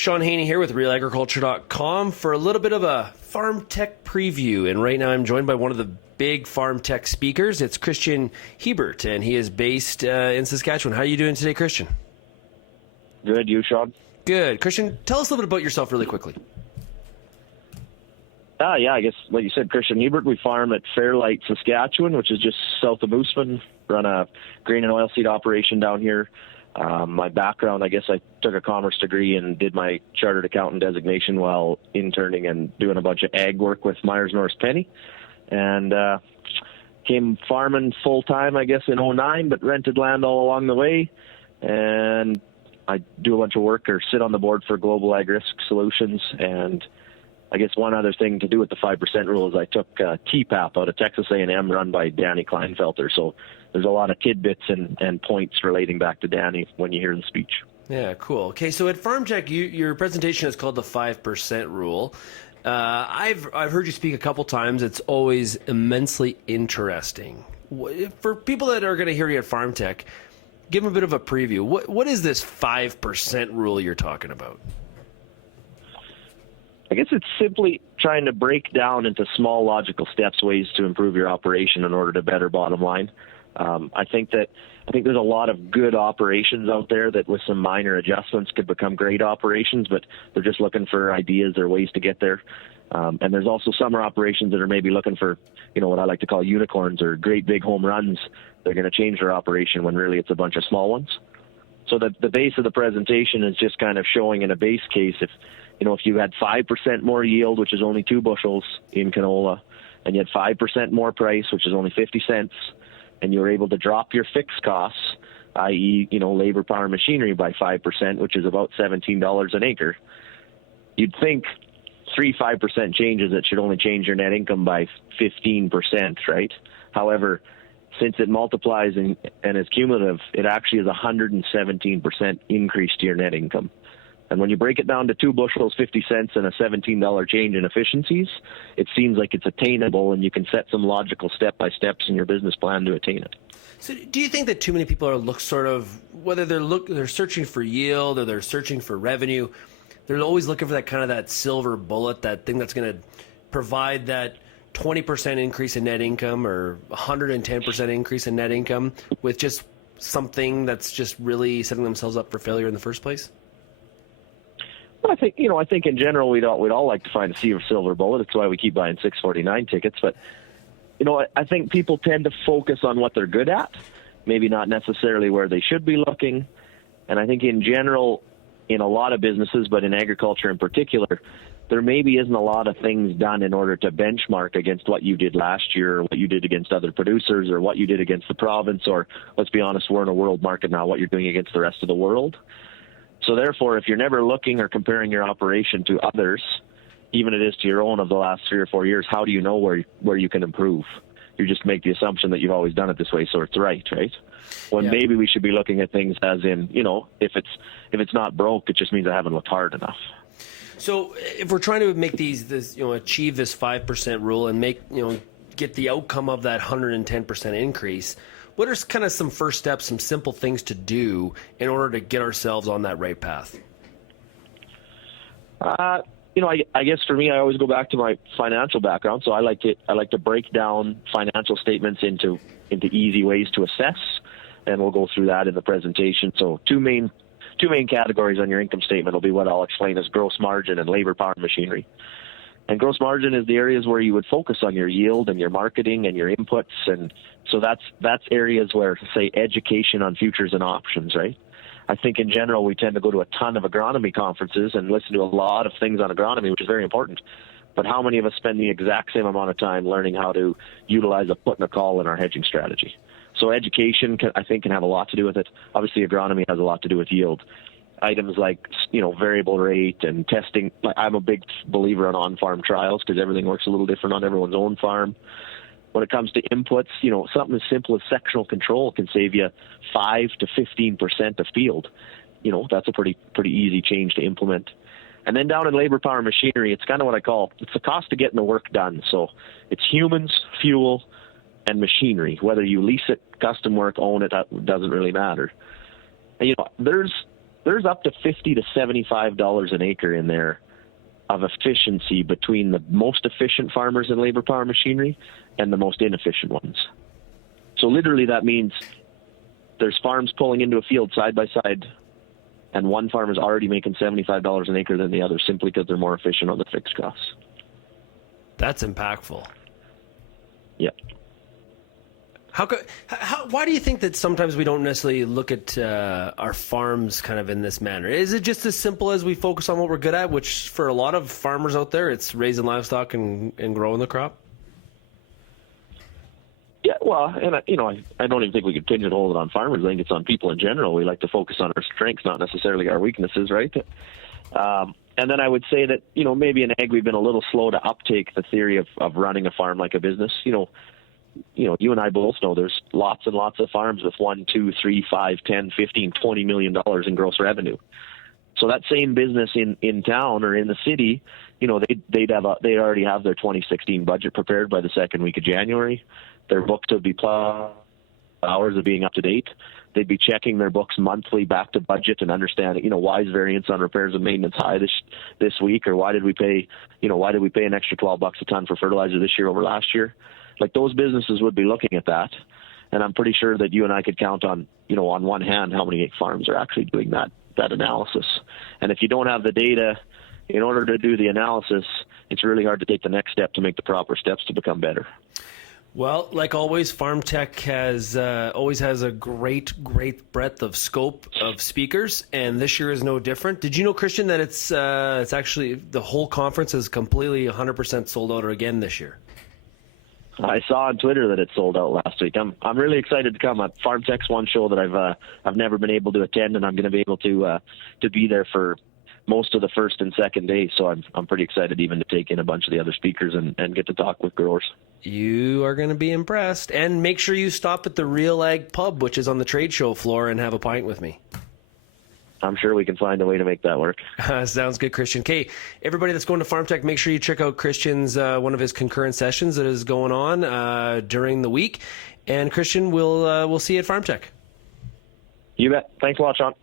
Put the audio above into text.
Sean Haney here with RealAgriculture.com for a little bit of a farm tech preview. And right now I'm joined by one of the big farm tech speakers. It's Kristjan Hebert, and he is based in Saskatchewan. How are you doing today, Kristjan? Good. You, Sean? Good. Kristjan, tell us a little bit about yourself really quickly. Yeah, I guess like you said, Kristjan Hebert. We farm at Fairlight, Saskatchewan, which is just south of Moosomin. Run a grain and oilseed operation down here. My background, I guess I took a commerce degree and did my chartered accountant designation while interning and doing a bunch of ag work with Myers Norris Penny. And came farming full-time, I guess, in 2009, but rented land all along the way. And I do a bunch of work or sit on the board for Global Ag Risk Solutions. And I guess one other thing to do with the 5% rule is I took TPAP out of Texas A&M, run by Danny Kleinfelter. So there's a lot of tidbits and points relating back to Danny when you hear the speech. Yeah, cool. Okay, so at Farm Tech, your presentation is called the 5% rule. I've heard you speak a couple times. It's always immensely interesting. For people that are going to hear you at Farm Tech, give them a bit of a preview. What is this 5% rule you're talking about? I guess it's simply trying to break down into small logical steps ways to improve your operation in order to better bottom line. I think there's a lot of good operations out there that with some minor adjustments could become great operations, but they're just looking for ideas or ways to get there. And there's also summer operations that are maybe looking for, what I like to call unicorns or great big home runs. They're going to change their operation when really it's a bunch of small ones. So the base of the presentation is just kind of showing in a base case if you had 5% more yield, which is only 2 bushels in canola, and you had 5% more price, which is only 50 cents, and you were able to drop your fixed costs, i.e., labor, power, machinery by 5%, which is about $17 an acre, you'd think 5% changes, it should only change your net income by 15%, right? However, since it multiplies and is cumulative, it actually is 117% increase to your net income. And when you break it down to 2 bushels, 50 cents, and a $17 change in efficiencies, it seems like it's attainable, and you can set some logical step-by-steps in your business plan to attain it. So do you think that too many people are whether they're searching for yield or they're searching for revenue, they're always looking for that silver bullet, that thing that's going to provide that 20% increase in net income or 110% increase in net income with just something that's just really setting themselves up for failure in the first place? I think in general we'd all like to find a silver bullet. That's why we keep buying 649 tickets. But I think people tend to focus on what they're good at, maybe not necessarily where they should be looking. And I think in general, in a lot of businesses, but in agriculture in particular, there maybe isn't a lot of things done in order to benchmark against what you did last year, or what you did against other producers, or what you did against the province, or let's be honest, we're in a world market now, what you're doing against the rest of the world. So therefore, if you're never looking or comparing your operation to others, even it is to your own of the last 3 or 4 years, how do you know where you can improve? You just make the assumption that you've always done it this way, so it's right? When maybe we should be looking at things as in, if it's not broke, it just means I haven't looked hard enough. So if we're trying to make achieve this 5% rule and get the outcome of that 110% increase, what are kind of some first steps, some simple things to do in order to get ourselves on that right path? I guess for me, I always go back to my financial background. So I like to break down financial statements into easy ways to assess, and we'll go through that in the presentation. So two main categories on your income statement will be what I'll explain as gross margin and labor, power, and machinery. And gross margin is the areas where you would focus on your yield and your marketing and your inputs. And so that's areas where, say, education on futures and options, right? I think in general, we tend to go to a ton of agronomy conferences and listen to a lot of things on agronomy, which is very important. But how many of us spend the exact same amount of time learning how to utilize a put and a call in our hedging strategy? So education, I think, can have a lot to do with it. Obviously, agronomy has a lot to do with yield. Items like, variable rate and testing. I'm a big believer in on-farm trials because everything works a little different on everyone's own farm. When it comes to inputs, something as simple as sectional control can save you 5 to 15% of field. That's a pretty easy change to implement. And then down in labor, power, machinery, it's kind of what I call, it's the cost of getting the work done. So it's humans, fuel, and machinery. Whether you lease it, custom work, own it, that doesn't really matter. And, there's there's up to $50 to $75 an acre in there of efficiency between the most efficient farmers in labor power machinery and the most inefficient ones. So literally that means there's farms pulling into a field side by side, and one farm is already making $75 an acre than the other simply because they're more efficient on the fixed costs. That's impactful. Yeah. Why do you think that sometimes we don't necessarily look at our farms kind of in this manner? Is it just as simple as we focus on what we're good at, which for a lot of farmers out there, it's raising livestock and growing the crop? Yeah, well, and I don't even think we could pigeonhole it on farmers. I think it's on people in general. We like to focus on our strengths, not necessarily our weaknesses, right? And then I would say that, maybe in ag we've been a little slow to uptake the theory of running a farm like a business. You and I both know there's lots and lots of farms with $1, $2, $3, $5, $10, $15, $20 million in gross revenue. So that same business in town or in the city, they'd already have their 2016 budget prepared by the second week of January. Their books would be hours of being up to date. They'd be checking their books monthly back to budget and understanding, why is variance on repairs and maintenance high this week, or why did we pay an extra $12 a ton for fertilizer this year over last year? Like, those businesses would be looking at that, and I'm pretty sure that you and I could count on one hand how many farms are actually doing that analysis. And if you don't have the data in order to do the analysis, it's really hard to take the next step to make the proper steps to become better. Well, like always, Farm Tech always has a great breadth of scope of speakers, and this year is no different. Did you know, Kristjan, that it's actually the whole conference is completely 100% sold out again this year? I saw on Twitter that it sold out last week. I'm really excited to come. Farm Tech's one show that I've never been able to attend, and I'm going to be able to be there for most of the first and second day. So I'm pretty excited even to take in a bunch of the other speakers and get to talk with growers. You are going to be impressed. And make sure you stop at the Real Ag Pub, which is on the trade show floor, and have a pint with me. I'm sure we can find a way to make that work. Sounds good, Kristjan. Okay, everybody that's going to Farm Tech, make sure you check out Kristjan's one of his concurrent sessions that is going on during the week. And Kristjan, we'll see you at Farm Tech. You bet. Thanks a lot, Sean.